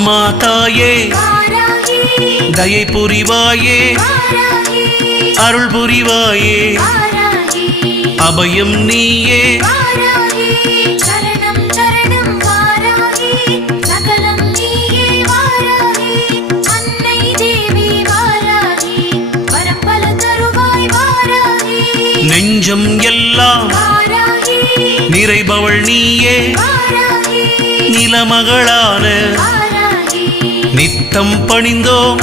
அம்மா தாயே தயை புரிவாயே, அருள் புரிவாயே, அபயம் நீயே, நெஞ்சம் எல்லாம் நிறைபவள் நீயே, நிலமகளான நித்தம் பணிந்தோம்.